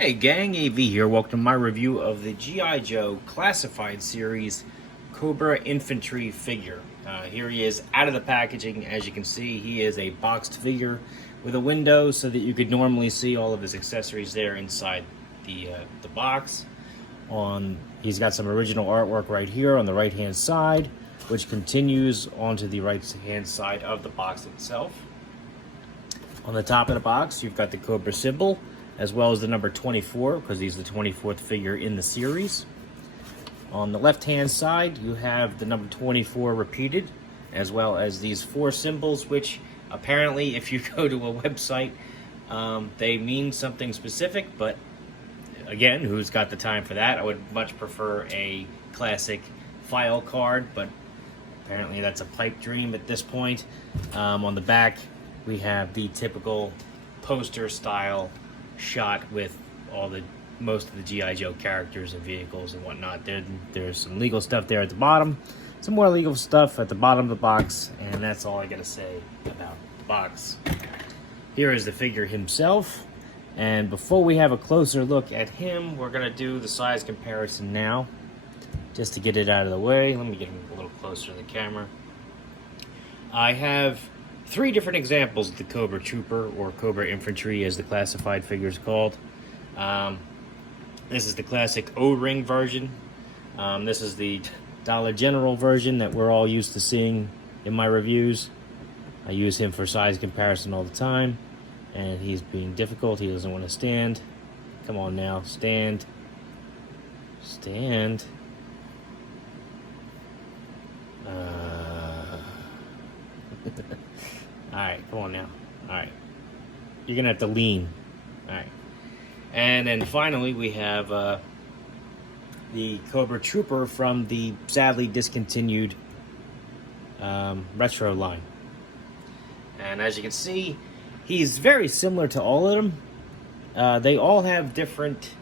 Hey gang, AV here. Welcome to my review of the G.I. Joe Classified Series Cobra Infantry figure. Here he is out of the packaging. As you can see, he is a boxed figure with a window so that you could normally see all of his accessories there inside the box. He's got some original artwork right here on the right hand side, which continues onto the right hand side of the box itself. On the top of the box, you've got the Cobra symbol, as well as the number 24, because he's the 24th figure in the series. On the left-hand side, you have the number 24 repeated, as well as these 4 symbols, which apparently, if you go to a website, they mean something specific, but again, who's got the time for that? I would much prefer a classic file card, but apparently that's a pipe dream at this point. On the back, we have the typical poster style shot with most of the G.I. Joe characters and vehicles and whatnot. There's some legal stuff there at the bottom, some more legal stuff at the bottom of the box, and that's all I gotta say about the box. Here is the figure himself, and before we have a closer look at him, we're gonna do the size comparison now, just to get it out of the way. Let me get him a little closer to the camera. I have 3 different examples of the Cobra Trooper, or Cobra Infantry as the classified figure is called. This is the classic O-ring version. This is the Dollar General version that we're all used to seeing in my reviews. I use him for size comparison all the time, and he's being difficult. He doesn't want to stand. Come on now, stand. Stand. Alright, come on now. Alright. You're going to have to lean. Alright. And then finally, we have the Cobra Trooper from the sadly discontinued retro line. And as you can see, he's very similar to all of them. They all have different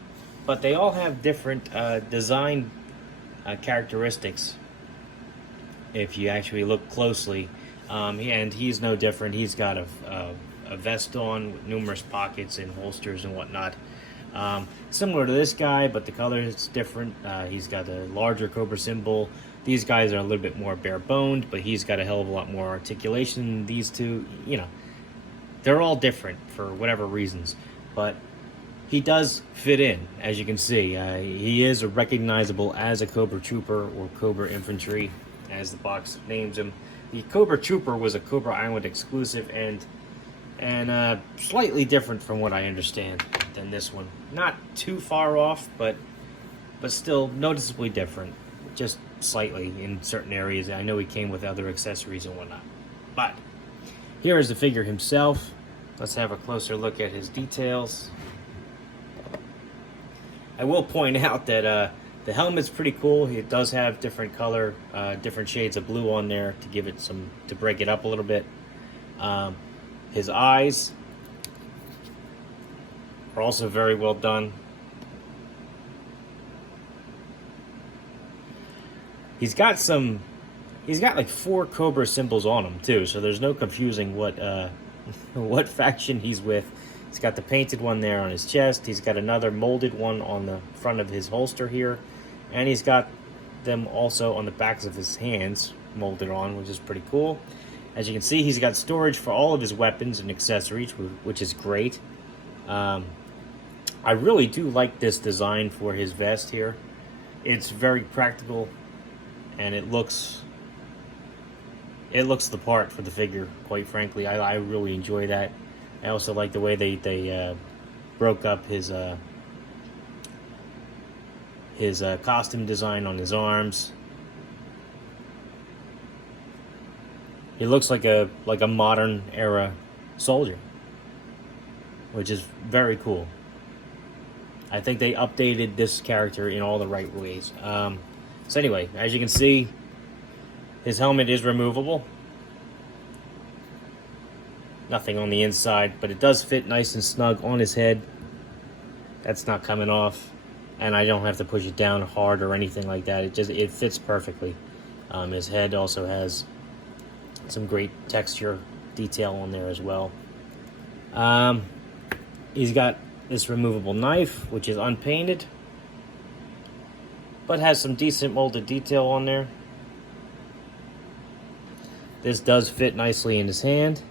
design characteristics if you actually look closely. And he's no different. He's got a vest on with numerous pockets and holsters and whatnot. Similar to this guy, but the color is different. He's got a larger Cobra symbol. These guys are a little bit more bare-boned, but he's got a hell of a lot more articulation than these two. You know, they're all different for whatever reasons, but he does fit in, as you can see. He is recognizable as a Cobra Trooper or Cobra Infantry, as the box names him. The Cobra Trooper was a Cobra Island exclusive and slightly different from what I understand than this one. Not too far off, but still noticeably different, just slightly in certain areas. I know he came with other accessories and whatnot. But here is the figure himself. Let's have a closer look at his details. I will point out that the helmet's pretty cool. It does have different color, different shades of blue on there to give it to break it up a little bit. His eyes are also very well done. He's got like 4 Cobra symbols on him too, so there's no confusing what faction he's with. He's got the painted one there on his chest. He's got another molded one on the front of his holster here. And he's got them also on the backs of his hands molded on, which is pretty cool. As you can see, he's got storage for all of his weapons and accessories, which is great. I really do like this design for his vest here. It's very practical, and it looks the part for the figure, quite frankly. I really enjoy that. I also like the way they broke up his costume design on his arms. He looks like a modern era soldier, which is very cool. I think they updated this character in all the right ways. So anyway, as you can see, his helmet is removable. Nothing on the inside, but it does fit nice and snug on his head. That's not coming off. And I don't have to push it down hard or anything like that. It fits perfectly. His head also has some great texture detail on there as well. He's got this removable knife, which is unpainted, but has some decent molded detail on there. This does fit nicely in his hand.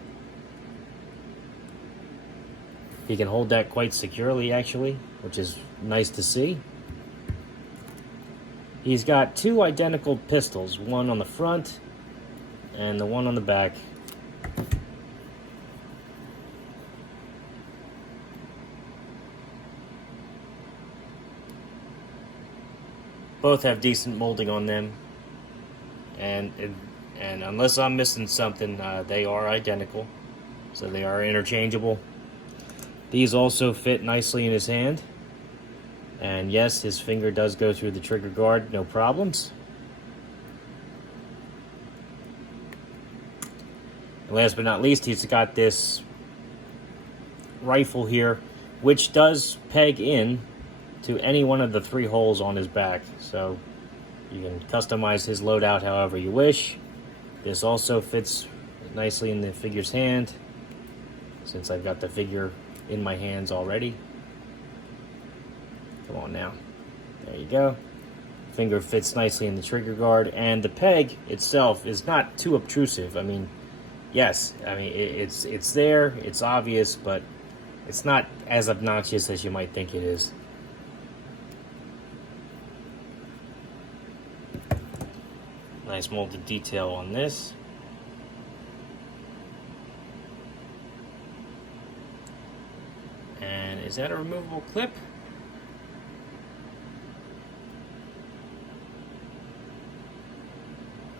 He can hold that quite securely, actually, which is nice to see. He's got two identical pistols, one on the front and the one on the back. Both have decent molding on them, and unless I'm missing something, they are identical, so they are interchangeable. These also fit nicely in his hand, and yes, his finger does go through the trigger guard, no problems. And last but not least, he's got this rifle here, which does peg in to any one of the 3 holes on his back, so you can customize his loadout however you wish. This also fits nicely in the figure's hand, since I've got the figure in my hands already. Come on now. There you go. Finger fits nicely in the trigger guard, and the peg itself is not too obtrusive. I mean, yes, I mean it's there, it's obvious, but it's not as obnoxious as you might think it is. Nice molded detail on this. And is that a removable clip?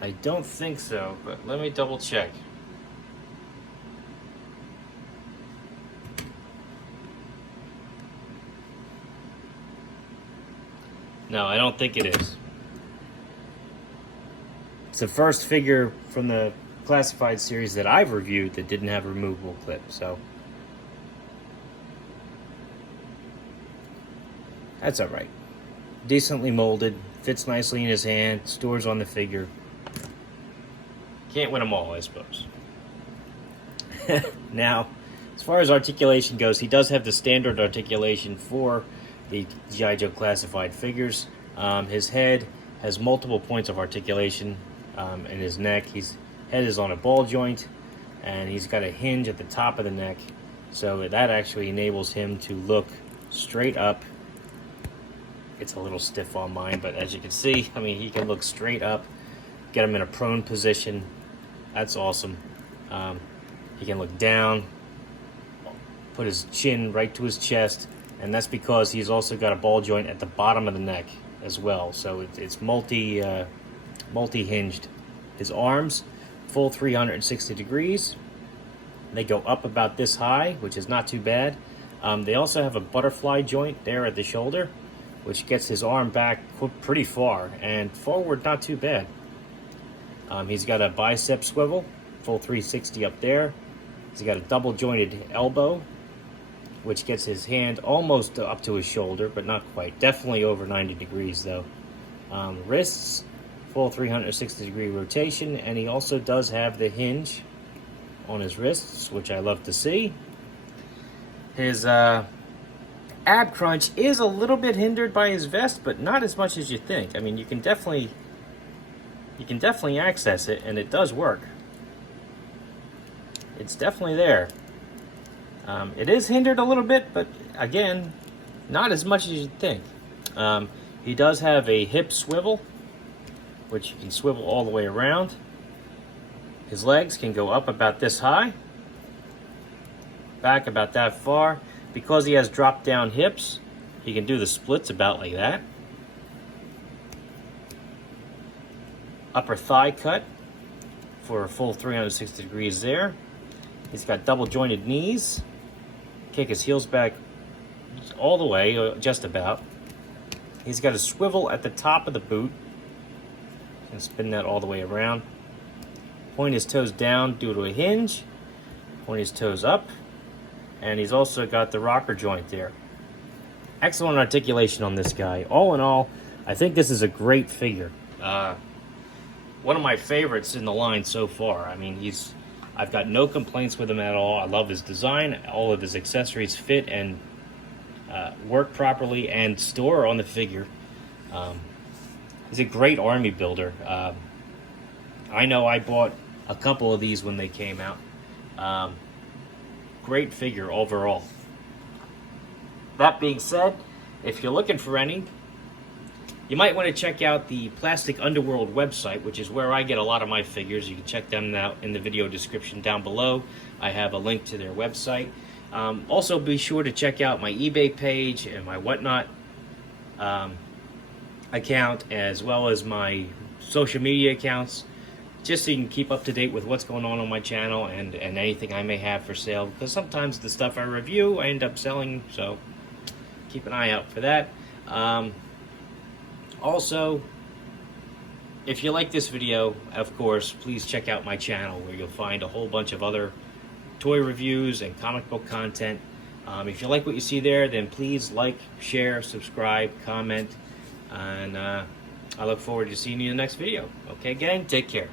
I don't think so, but let me double check. No, I don't think it is. It's the first figure from the classified series that I've reviewed that didn't have a removable clip, so that's all right. Decently molded, fits nicely in his hand, stores on the figure. Can't win them all, I suppose. Now, as far as articulation goes, he does have the standard articulation for the G.I. Joe classified figures. His head has multiple points of articulation in his neck. His head is on a ball joint, and he's got a hinge at the top of the neck, so that actually enables him to look straight up. It's a little stiff on mine, but as you can see, I mean, he can look straight up, get him in a prone position. That's awesome. He can look down, put his chin right to his chest, and that's because he's also got a ball joint at the bottom of the neck as well. So it's multi-hinged. His arms, full 360 degrees. They go up about this high, which is not too bad. They also have a butterfly joint there at the shoulder, which gets his arm back pretty far, and forward not too bad. He's got a bicep swivel, full 360 up there. He's got a double jointed elbow, which gets his hand almost up to his shoulder, but not quite. Definitely over 90 degrees though. Wrists, full 360 degree rotation, and he also does have the hinge on his wrists, which I love to see. His ab crunch is a little bit hindered by his vest, but not as much as you think. I mean, you can definitely access it, and it does work. It's definitely there. It is hindered a little bit, but again, not as much as you'd think. He does have a hip swivel, which you can swivel all the way around. His legs can go up about this high, back about that far. Because he has drop down hips, he can do the splits about like that. Upper thigh cut for a full 360 degrees there. He's got double jointed knees. Kick his heels back all the way, just about. He's got a swivel at the top of the boot. And spin that all the way around. Point his toes down due to a hinge. Point his toes up. And he's also got the rocker joint there. Excellent articulation on this guy. All in all, I think this is a great figure. One of my favorites in the line so far. I mean, I've got no complaints with him at all. I love his design. All of his accessories fit and work properly and store on the figure. He's a great army builder. I know I bought a couple of these when they came out. Great figure overall. That being said, if you're looking for any, you might want to check out the Plastic Underworld website, which is where I get a lot of my figures. You can check them out in the video description down below. I have a link to their website. Also, be sure to check out my eBay page and my Whatnot account, as well as my social media accounts, just so you can keep up to date with what's going on my channel and anything I may have for sale, because sometimes the stuff I review I end up selling, so keep an eye out for that. Also, if you like this video, of course, please check out my channel, where you'll find a whole bunch of other toy reviews and comic book content. If you like what you see there, then please like, share, subscribe, comment, and I look forward to seeing you in the next video. Okay, gang? Take care.